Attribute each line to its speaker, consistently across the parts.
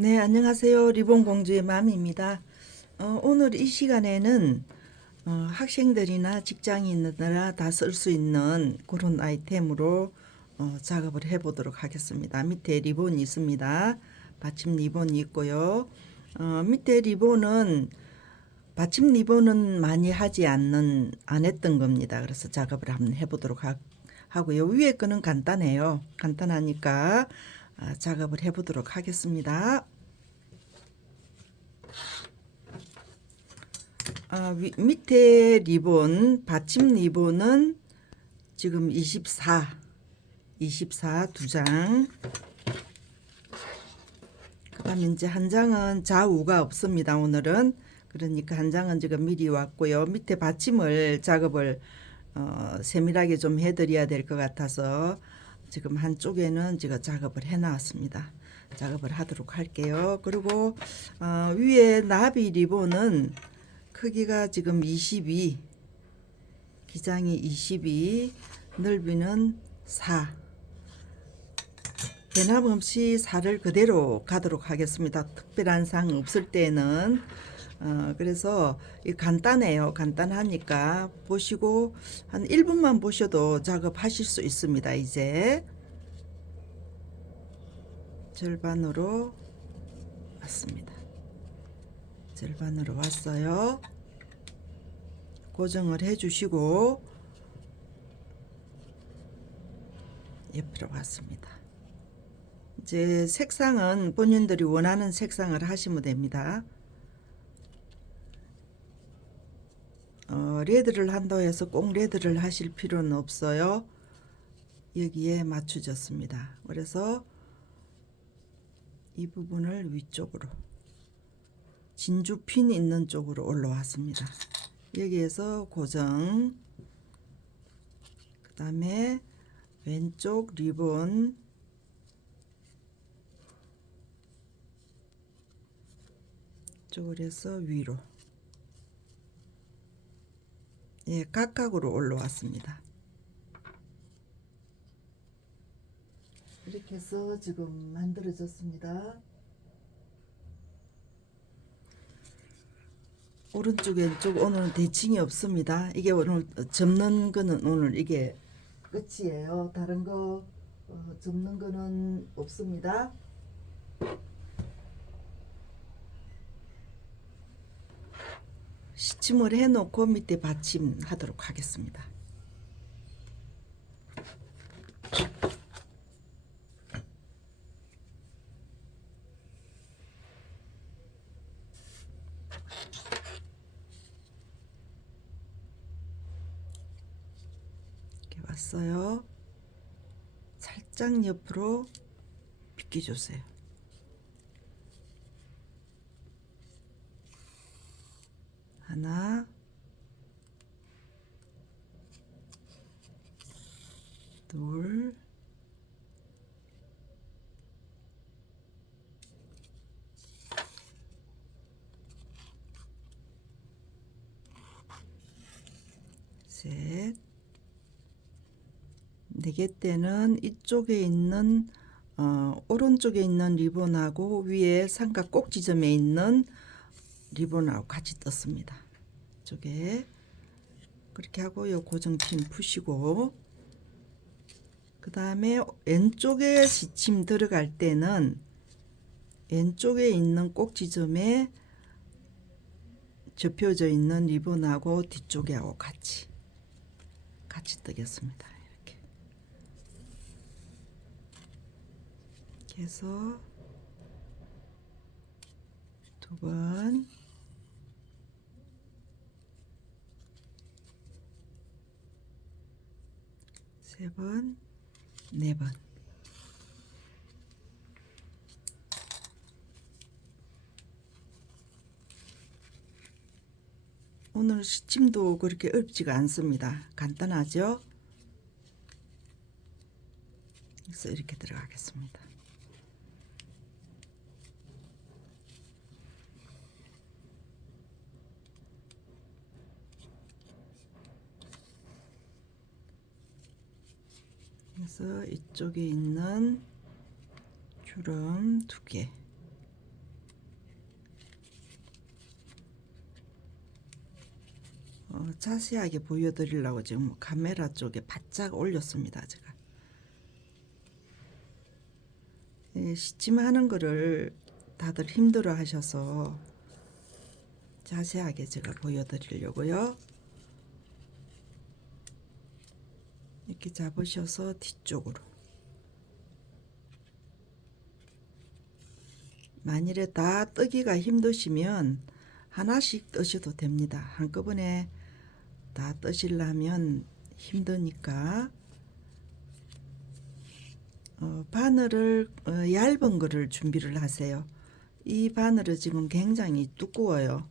Speaker 1: 네, 안녕하세요. 리본 공주의 맘입니다. 어, 오늘 이 시간에는 어, 학생들이나 직장인들이나 다 쓸 수 있는 그런 아이템으로 어, 작업을 해보도록 하겠습니다. 밑에 리본이 있습니다. 받침 리본이 있고요. 어, 밑에 리본은 받침 리본은 많이 하지 않는 안 했던 겁니다. 그래서 작업을 한번 해보도록 하, 하고요. 위에 거는 간단해요. 간단하니까 아, 작업을 해보도록 하겠습니다. 아, 위, 밑에 리본 받침 리본은 지금 24, 24 두 장. 그 다음에 이제 한 장은 좌우가 없습니다. 오늘은 그러니까 한 장은 지금 미리 왔고요. 밑에 받침을 작업을 어, 세밀하게 좀 해드려야 될 것 같아서 지금 한쪽에는 제가 작업을 해놨습니다. 작업을 하도록 할게요. 그리고 어, 위에 나비 리본은 크기가 지금 22, 기장이 22, 넓이는 4. 변함없이 4를 그대로 가도록 하겠습니다. 특별한 상 없을 때는 어, 그래서 이 간단해요. 간단하니까 보시고 한 1분만 보셔도 작업하실 수 있습니다. 이제 절반으로 왔습니다. 절반으로 왔어요. 고정을 해주시고 옆으로 왔습니다. 이제 색상은 본인들이 원하는 색상을 하시면 됩니다. 어, 레드를 한다고 해서 꼭 레드를 하실 필요는 없어요. 여기에 맞춰졌습니다. 그래서 이 부분을 위쪽으로 진주 핀 있는 쪽으로 올라왔습니다. 여기에서 고정 그 다음에 왼쪽 리본 쪽으로 해서 위로 예, 각각으로 올라왔습니다. 이렇게 해서 지금 만들어졌습니다. 오른쪽 왼쪽 오늘은 대칭이 없습니다. 이게 오늘 접는 거는 오늘 이게 끝이에요. 다른 거 어, 접는 거는 없습니다. 시침을 해놓고 밑에 받침 하도록 하겠습니다. 이렇게 왔어요. 살짝 옆으로 비껴주세요. 하나. 둘. 셋, 네개 때는 이쪽에 있는 어, 오른쪽에 있는 리본하고 위에 삼각 꼭 지점에 있는 리본하고 같이 떴습니다. 이쪽에 그렇게 하고 요 고정핀 푸시고 그 다음에 왼쪽에 시침 들어갈 때는 왼쪽에 있는 꼭 지점에 접혀져 있는 리본하고 뒤쪽에 하고 같이 같이 뜨겠습니다. 이렇게 이렇게 해서 두 번, 세 번, 네 번. 오늘 시침도 그렇게 어렵지가 않습니다. 간단하죠? 그래서 이렇게 들어가겠습니다. 그래서 이쪽에 있는 주름 두 개. 어, 자세하게 보여드리려고 지금 카메라 쪽에 바짝 올렸습니다. 제가 예, 시침하는 거를 다들 힘들어 하셔서 자세하게 제가 보여드리려고요. 이렇게 잡으셔서 뒤쪽으로 만일에 다 뜨기가 힘드시면 하나씩 뜨셔도 됩니다. 한꺼번에 다 뜨시려면 힘드니까 어, 바늘을 어, 얇은 거를 준비를 하세요. 이 바늘은 지금 굉장히 두꺼워요.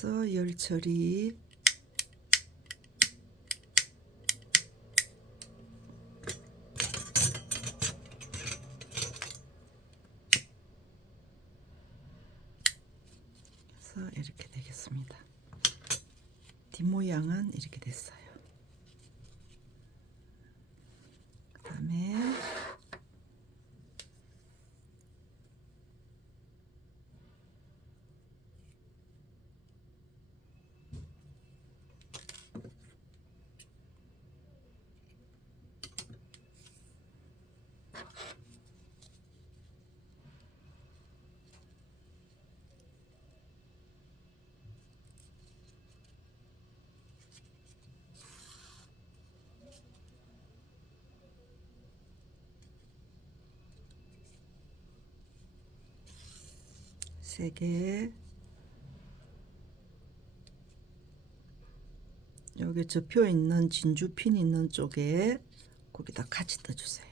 Speaker 1: 그래서 열 처리 이렇게 되겠습니다. 뒷모양은 이렇게 됐어요. 3개 여기 접혀 있는 진주 핀 있는 쪽에 거기다 같이 떠주세요.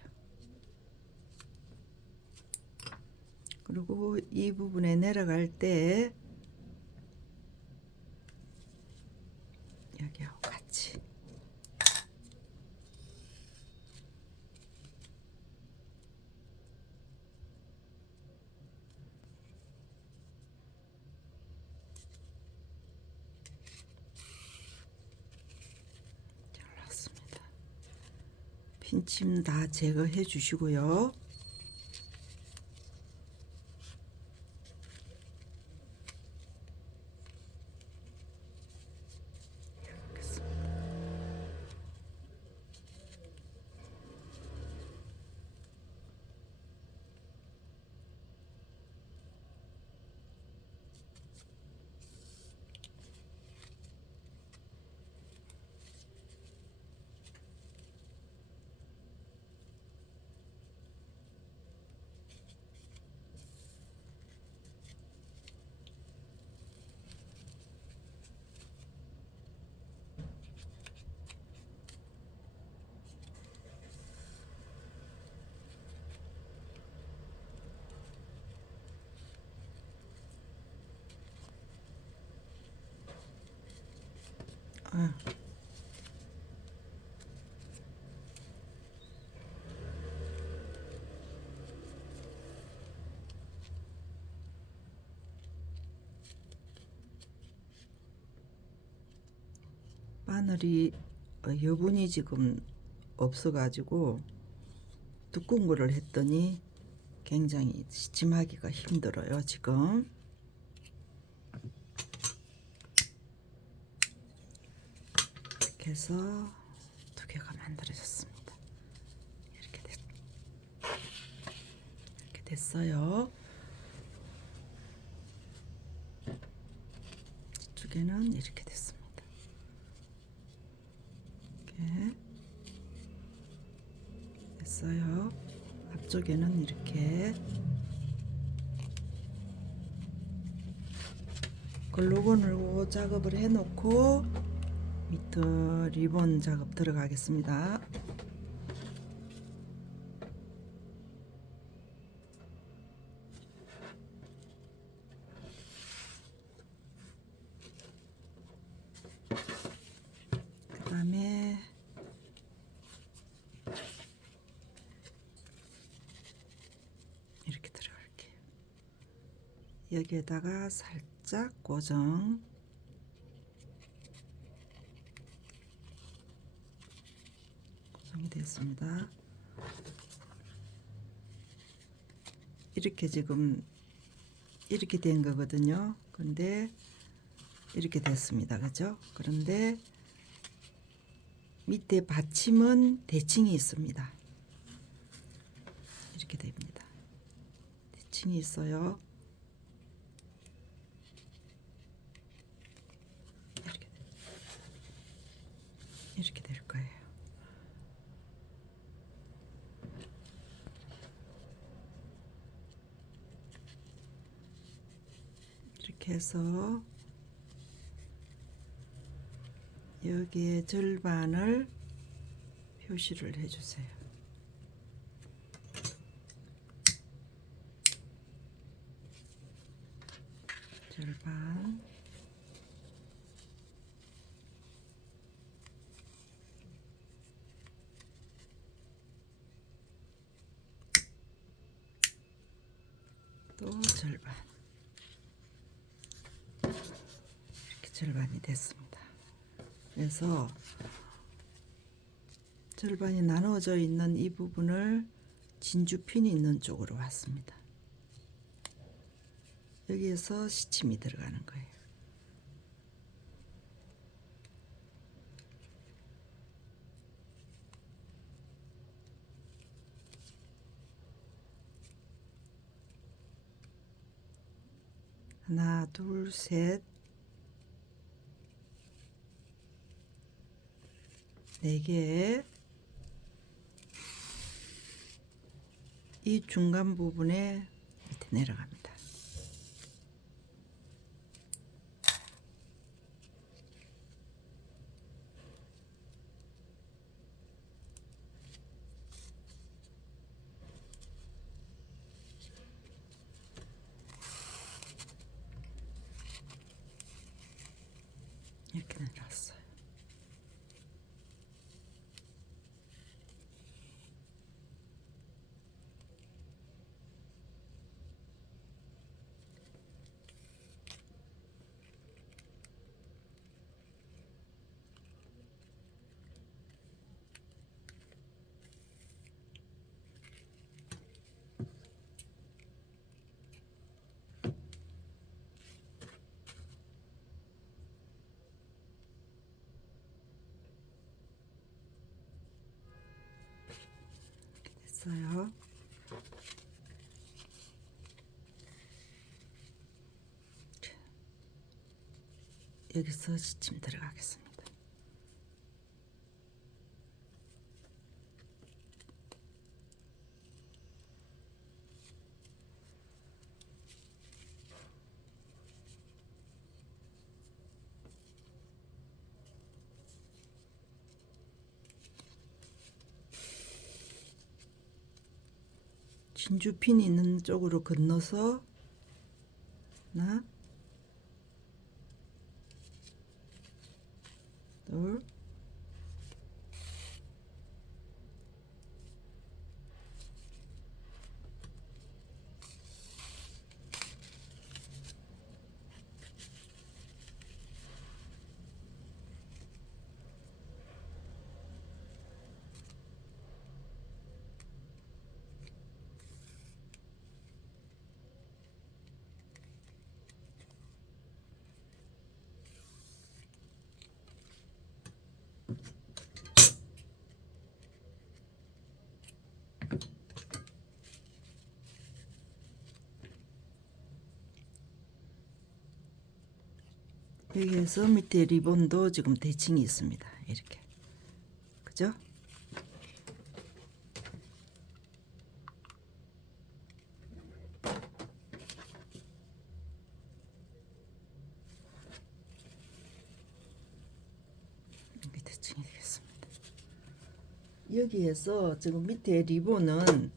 Speaker 1: 그리고 이 부분에 내려갈 때 핀침 다 제거해 주시고요. 아. 바늘이 어, 여분이 지금 없어가지고 두꺼운 거를 했더니 굉장히 시침하기가 힘들어요 지금. 이렇게 해서 두 개가 만들어졌습니다. 이렇게 됐, 이렇게 됐어요. 뒤쪽에는 이렇게 됐습니다 이렇게 됐어요. 앞쪽에는 이렇게 글루건으로 작업을 해놓고 밑에 리본 작업 들어가겠습니다. 그 다음에 이렇게 들어갈게요. 여기에다가 살짝 고정. 고정이 됐습니다. 이렇게 지금 이렇게 된 거거든요. 근데 이렇게 됐습니다. 그죠? 그런데 밑에 받침은 대칭이 있습니다. 이렇게 됩니다. 대칭이 있어요. 이렇게 돼- 이렇게 될 거예요. 이렇게 해서 여기에 절반을 표시를 해주세요. 절반 또 절반 이렇게 절반이 됐습니다. 그래서 절반이 나누어져 있는 이 부분을 진주핀이 있는 쪽으로 왔습니다. 여기에서 시침이 들어가는 거예요. 하나, 둘, 셋, 네 개. 이 중간 부분에 밑에 내려갑니다. 이렇게 내려왔어요. 됐어요. 자, 여기서 시침 들어가겠습니다. 진주핀 있는 쪽으로 건너서 하나 둘 여기에서 밑에 리본도 지금 대칭이 있습니다. 이렇게 그죠? 여기에서 지금 밑에 리본은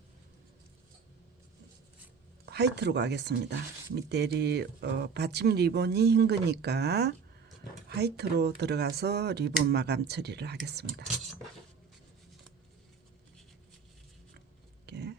Speaker 1: 화이트로 가겠습니다. 밑에 리, 어, 받침 리본이 흰 거니까 화이트로 들어가서 리본 마감 처리를 하겠습니다. 이렇게.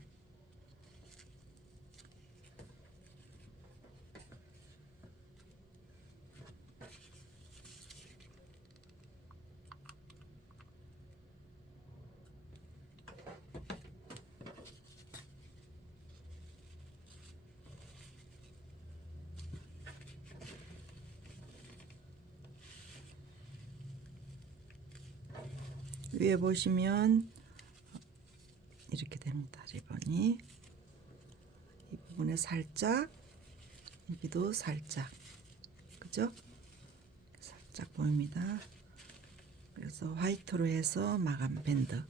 Speaker 1: 위에 보시면 이렇게 됩니다. 리본이 이 부분에 살짝 여기도 살짝 그죠? 살짝 보입니다. 그래서 화이트로 해서 마감 밴드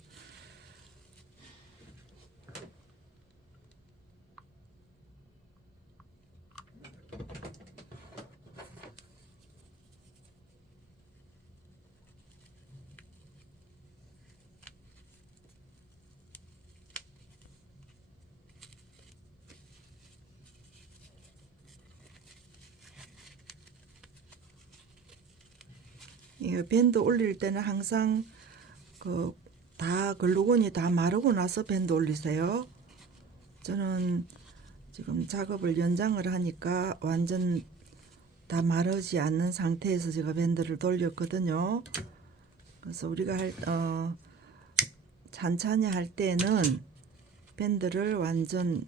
Speaker 1: 이 밴드 올릴 때는 항상 그 다 글루건이 다 마르고 나서 밴드 올리세요. 저는 지금 작업을 연장을 하니까 완전 다 마르지 않는 상태에서 제가 밴드를 돌렸거든요. 그래서 우리가 할, 어, 찬찬히 할 때는 밴드를 완전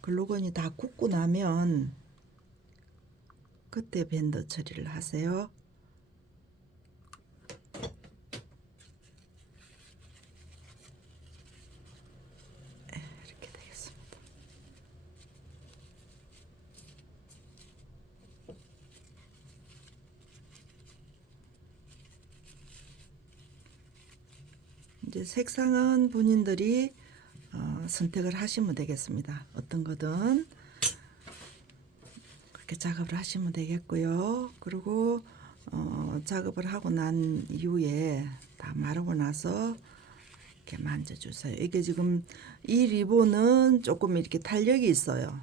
Speaker 1: 글루건이 다 굳고 나면 그때 밴드 처리를 하세요. 이렇게 되겠습니다. 이제 색상은 본인들이 어, 선택을 하시면 되겠습니다. 어떤 거든 그렇게 작업을 하시면 되겠고요. 그리고 어, 작업을 하고 난 이후에 다 마르고 나서 이렇게 만져주세요. 이게 지금 이 리본은 조금 이렇게 탄력이 있어요.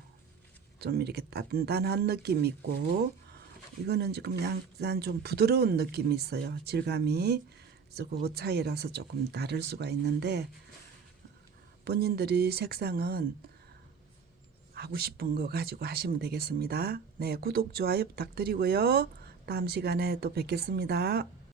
Speaker 1: 좀 이렇게 단단한 느낌이 있고 이거는 지금 약간 좀 부드러운 느낌이 있어요. 질감이 그래서 그 차이라서 조금 다를 수가 있는데 본인들이 색상은 하고 싶은 거 가지고 하시면 되겠습니다. 네, 구독, 좋아요 부탁드리고요. 다음 시간에 또 뵙겠습니다.